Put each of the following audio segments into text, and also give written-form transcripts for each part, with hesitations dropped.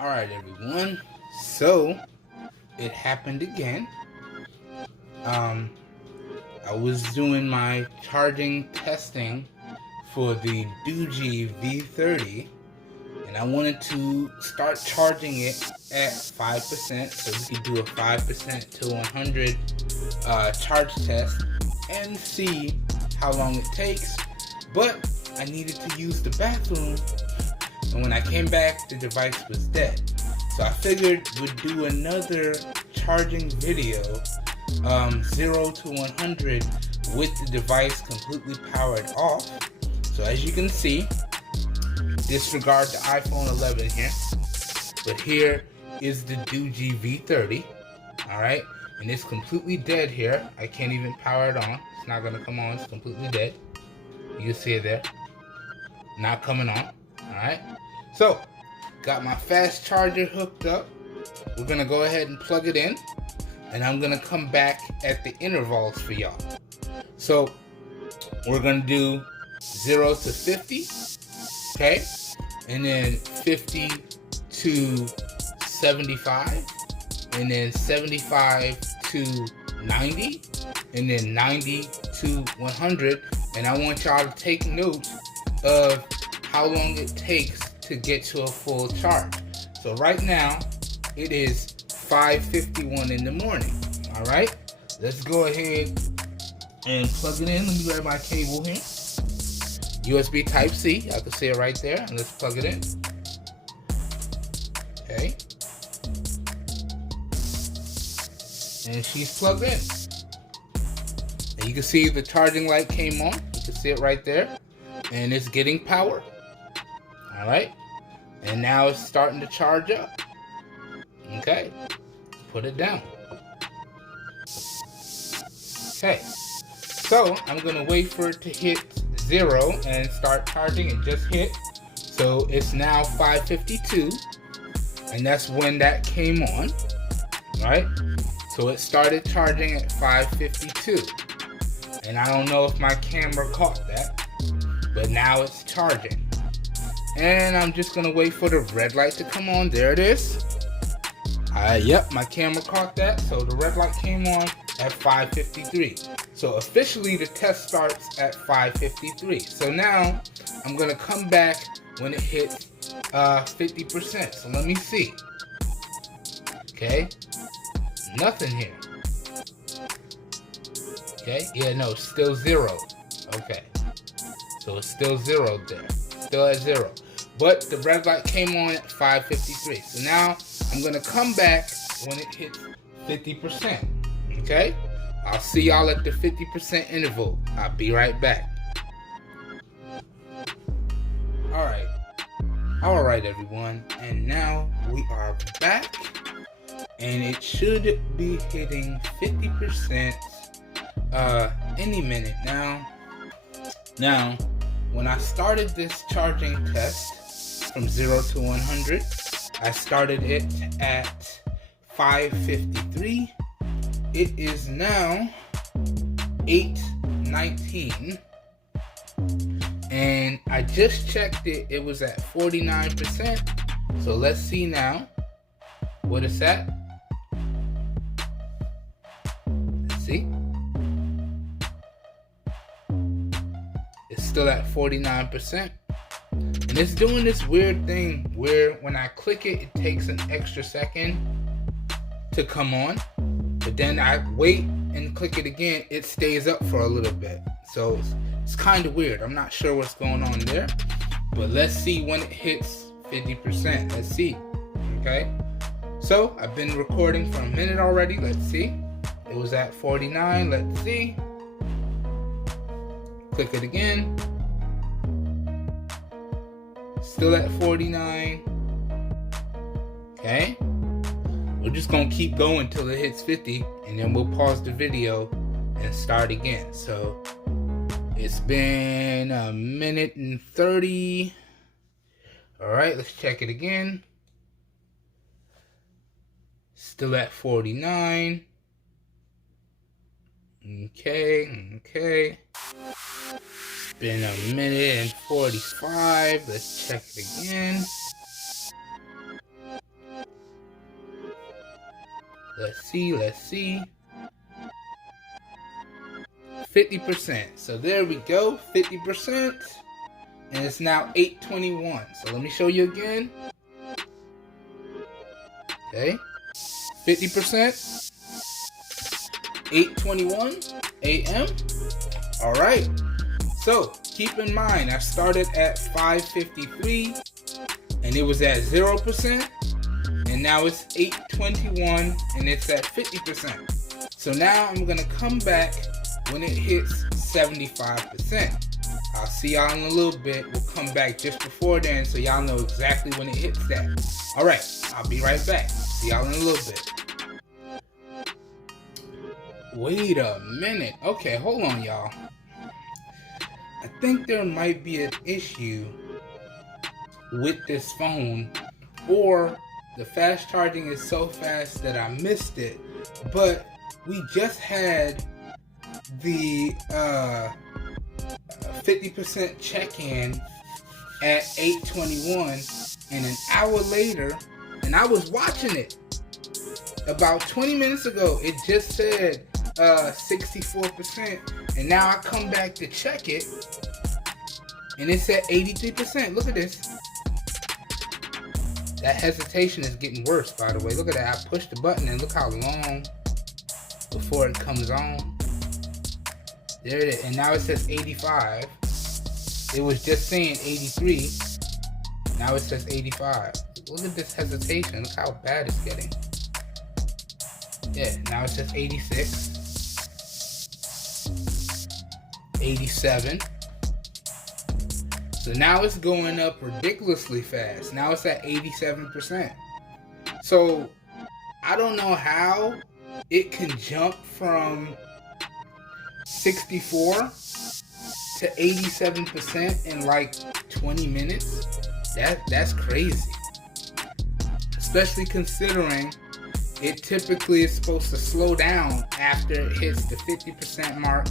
Alright everyone, so it happened again. I was doing my charging testing for the Doogee V30, and I wanted to start charging it at 5%, so we could do a 5% to 100 charge test and see how long it takes. But I needed to use the bathroom, and when I came back, the device was dead. So I figured we'd do another charging video, 0 to 100 with the device completely powered off. So as you can see, disregard the iPhone 11 here, but here is the Doogee V30. Alright, and it's completely dead here. I can't even power it on. It's not gonna come on, it's completely dead. You can see it there, not coming on. Alright, so got my fast charger hooked up. We're gonna go ahead and plug it in, and I'm gonna come back at the intervals for y'all. So we're gonna do 0 to 50, okay, and then 50 to 75, and then 75 to 90, and then 90 to 100. And I want y'all to take note of how long it takes to get to a full charge. So right now it is 5:51 in the morning. All right, let's go ahead and plug it in. Let me grab my cable here. USB Type C, I can see it right there. And let's plug it in. Okay, and she's plugged in. And you can see the charging light came on. You can see it right there, and it's getting power. All right, and now it's starting to charge up. Okay, put it down. Okay, so I'm gonna wait for it to hit 0 and start charging. It just hit, so it's now 5:52, and that's when that came on. Right, so it started charging at 5:52, and I don't know if my camera caught that, but now it's charging. And I'm just gonna wait for the red light to come on. There it is. Yep, my camera caught that. So the red light came on at 5:53. So officially the test starts at 5:53. So now I'm gonna come back when it hits 50%. So let me see. Okay, nothing here. Okay, yeah, no, still 0. Okay, so it's still 0 there. Still at 0. But the red light came on at 5:53. So now I'm gonna come back when it hits 50%. Okay? I'll see y'all at the 50% interval. I'll be right back. Alright everyone, and now we are back, and it should be hitting 50% any minute now. Now, when I started this charging test from 0 to 100, I started it at 5:53. It is now 8:19, and I just checked it. It was at 49%. So let's see now what it's at. Let's see. It's still at 49%. And it's doing this weird thing where when I click it, it takes an extra second to come on. But then I wait and click it again, it stays up for a little bit. So it's kind of weird. I'm not sure what's going on there. But let's see when it hits 50%. Let's see. Okay. So I've been recording for a minute already. Let's see. It was at 49. Let's see. Click it again. Still at 49. Okay. We're just gonna keep going till it hits 50, and then we'll pause the video and start again. So it's been a minute and 30. All right, let's check it again. Still at 49. Okay. It's been 1:45. Let's check it again. Let's see. 50%. So there we go, 50%. And it's now 8:21. So let me show you again. Okay. 50%. 8:21 a.m. Alright. So keep in mind, I started at 5:53 and it was at 0%. And now it's 8:21 and it's at 50%. So now I'm gonna come back when it hits 75%. I'll see y'all in a little bit. We'll come back just before then so y'all know exactly when it hits that. Alright, I'll be right back. See y'all in a little bit. Wait a minute. Okay, hold on, y'all. I think there might be an issue with this phone, or the fast charging is so fast that I missed it. But we just had the 50% check-in at 8:21, and an hour later, and I was watching it about 20 minutes ago, it just said 64%, and now I come back to check it and it's at 83%. Look at this. That hesitation is getting worse, by the way. Look at that. I pushed the button and look how long before it comes on. There it is. And now it says 85. It was just saying 83. Now it says 85. Look at this hesitation. Look how bad it's getting. Yeah, now it says 86. 87. So now it's going up ridiculously fast. Now it's at 87%. So I don't know how it can jump from 64 to 87% in like 20 minutes. That's crazy. Especially considering it typically is supposed to slow down after it hits the 50% mark,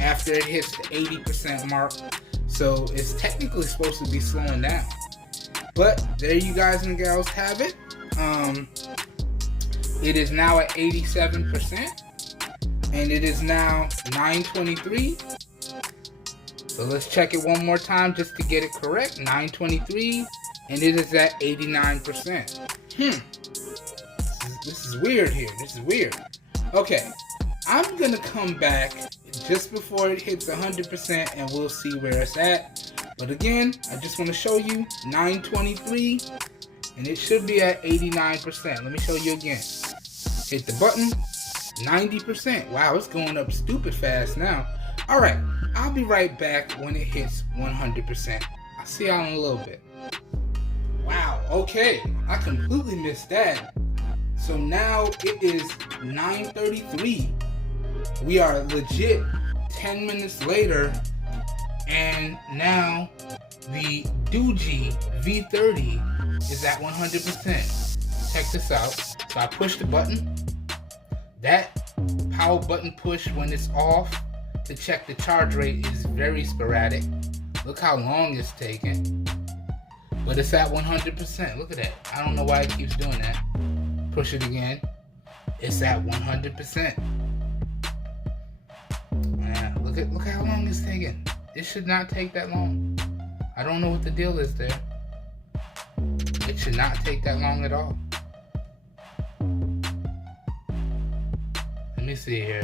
after it hits the 80% mark. So it's technically supposed to be slowing down. But there you guys and gals have it. It is now at 87%. And it is now 9:23. So let's check it one more time just to get it correct. 9:23. And it is at 89%. This is weird here. This is weird. Okay. I'm going to come back just before it hits 100% and we'll see where it's at. But again, I just want to show you 9:23 and it should be at 89%. Let me show you again. Hit the button, 90%. Wow, it's going up stupid fast now. Alright, I'll be right back when it hits 100%. I'll see y'all in a little bit. Wow, okay, I completely missed that. So now it is 9:33. We are legit 10 minutes later, and now the Doogee V30 is at 100%. Check this out. So I push the button. That power button push when it's off to check the charge rate is very sporadic. Look how long it's taking. But it's at 100%. Look at that. I don't know why it keeps doing that. Push it again. It's at 100%. Look how long it's taking. It should not take that long. I don't know what the deal is there. It should not take that long at all. Let me see here.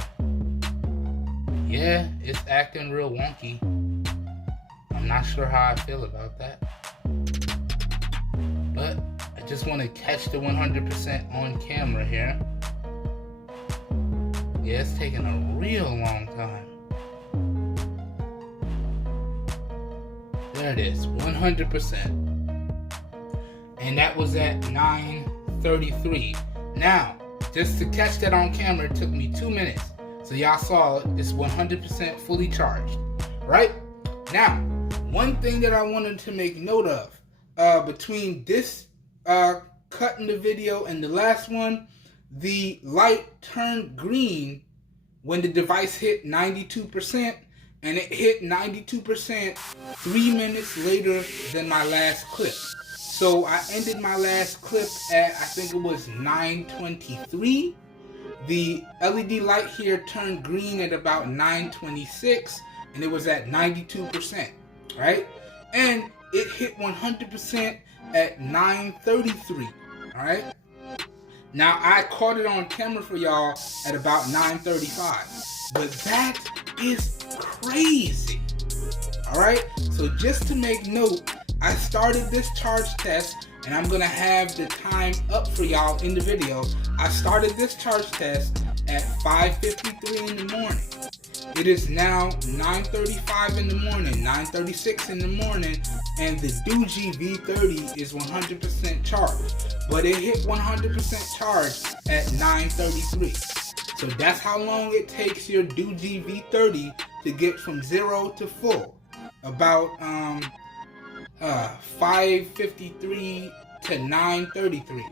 Yeah, it's acting real wonky. I'm not sure how I feel about that. But I just want to catch the 100% on camera here. Yeah, it's taking a real long time. There it is, 100%. And that was at 9:33. Now, just to catch that on camera, it took me 2 minutes. So y'all saw it's 100% fully charged. Right? Now, one thing that I wanted to make note of, between this cut in the video and the last one, the light turned green when the device hit 92%, and it hit 92% 3 minutes later than my last clip. So I ended my last clip at, I think it was 9:23. The LED light here turned green at about 9:26, and it was at 92%, right? And it hit 100% at 9:33, all right? Now, I caught it on camera for y'all at about 9:35, but that is crazy, all right? So just to make note, I started this charge test, and I'm gonna have the time up for y'all in the video. I started this charge test at 5:53 in the morning. It is now 9:35 in the morning, 9:36 in the morning, and the Doogee V30 is 100% charged. But it hit 100% charged at 9:33. So that's how long it takes your Doogee V30 to get from 0 to full. About 5:53 to 9:33.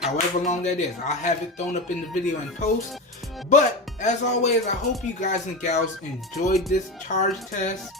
However long that is. I'll have it thrown up in the video in post. But as always, I hope you guys and gals enjoyed this charge test.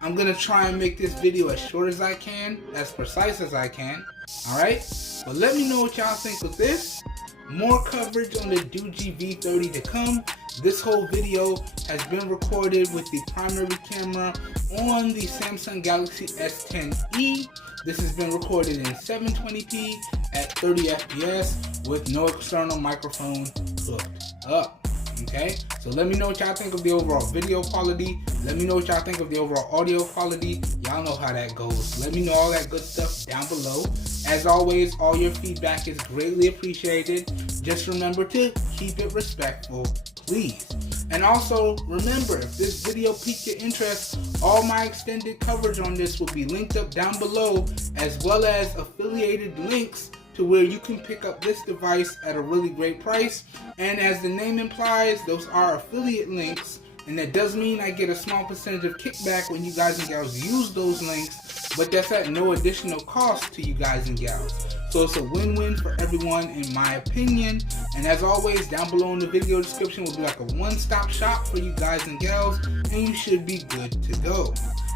I'm going to try and make this video as short as I can, as precise as I can. Alright? But let me know what y'all think of this. More coverage on the Doogee V30 to come. This whole video has been recorded with the primary camera on the Samsung Galaxy S10e. This has been recorded in 720p at 30 FPS with no external microphone hooked up. Okay, so let me know what y'all think of the overall video quality. Let me know what y'all think of the overall audio quality. Y'all know how that goes. Let me know all that good stuff down below. As always, all your feedback is greatly appreciated. Just remember to keep it respectful, please. And also, remember, if this video piqued your interest, all my extended coverage on this will be linked up down below, as well as affiliated links to where you can pick up this device at a really great price. And as the name implies, those are affiliate links, and that does mean I get a small percentage of kickback when you guys and gals use those links, but that's at no additional cost to you guys and gals. So it's a win-win for everyone in my opinion. And as always, down below in the video description will be like a one-stop shop for you guys and gals, and you should be good to go.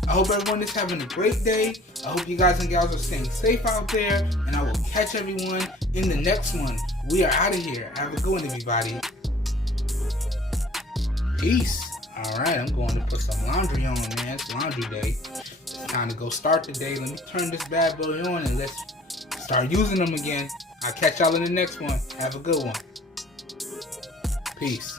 I hope everyone is having a great day. I hope you guys and gals are staying safe out there, and I will catch everyone in the next one. We are out of here. Have a good one, everybody. Peace. Alright, I'm going to put some laundry on, man. It's laundry day. It's time to go start the day. Let me turn this bad boy on and let's start using them again. I'll catch y'all in the next one. Have a good one. Peace.